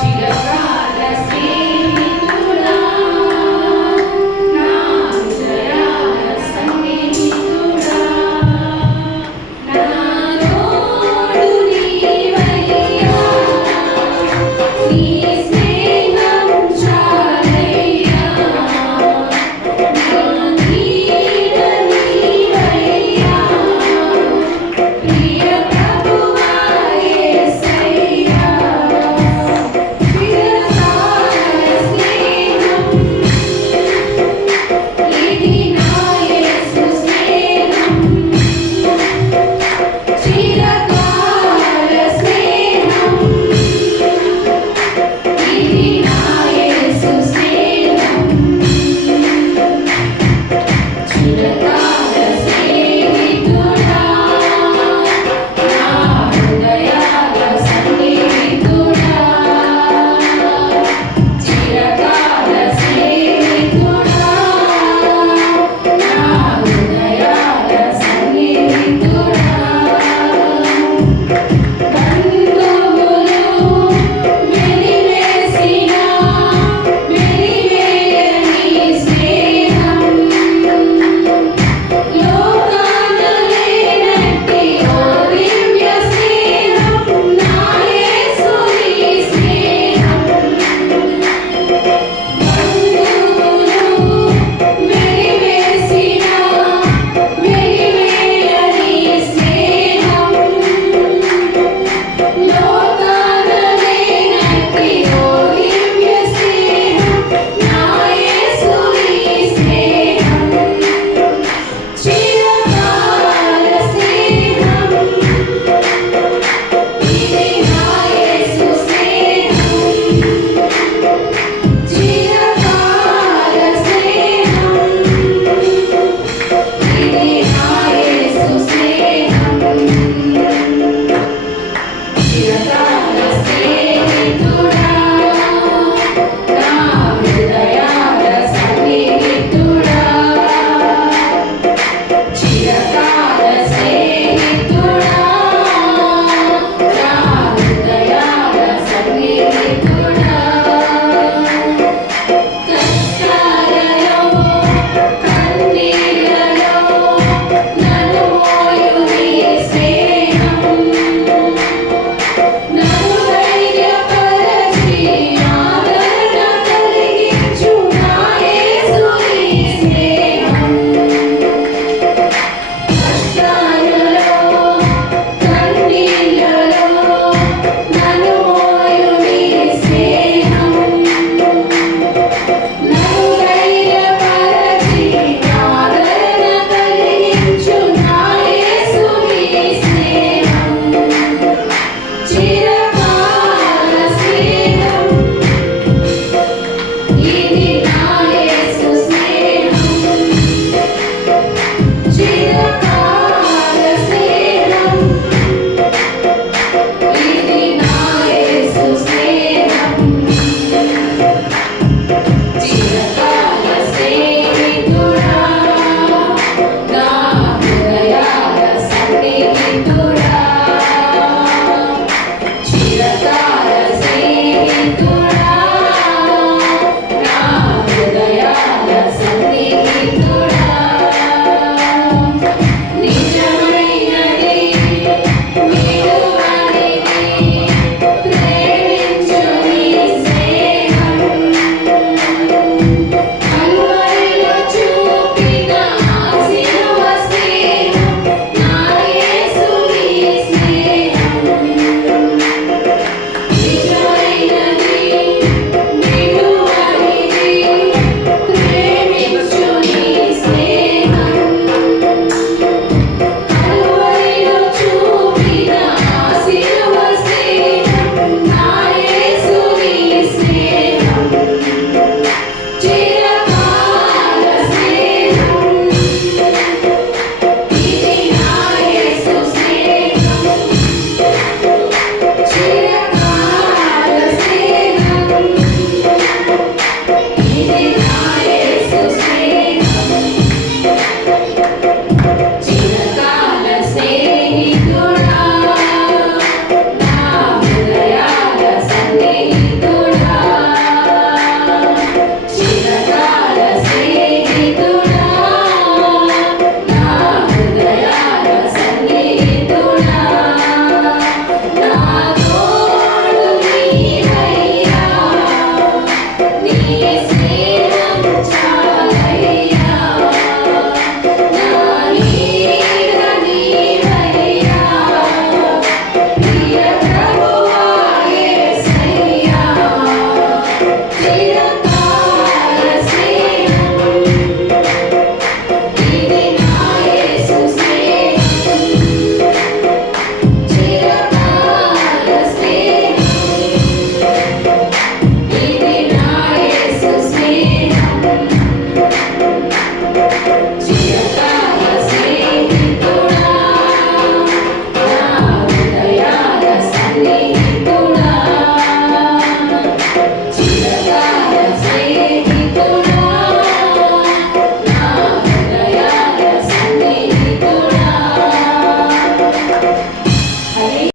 చిరకాల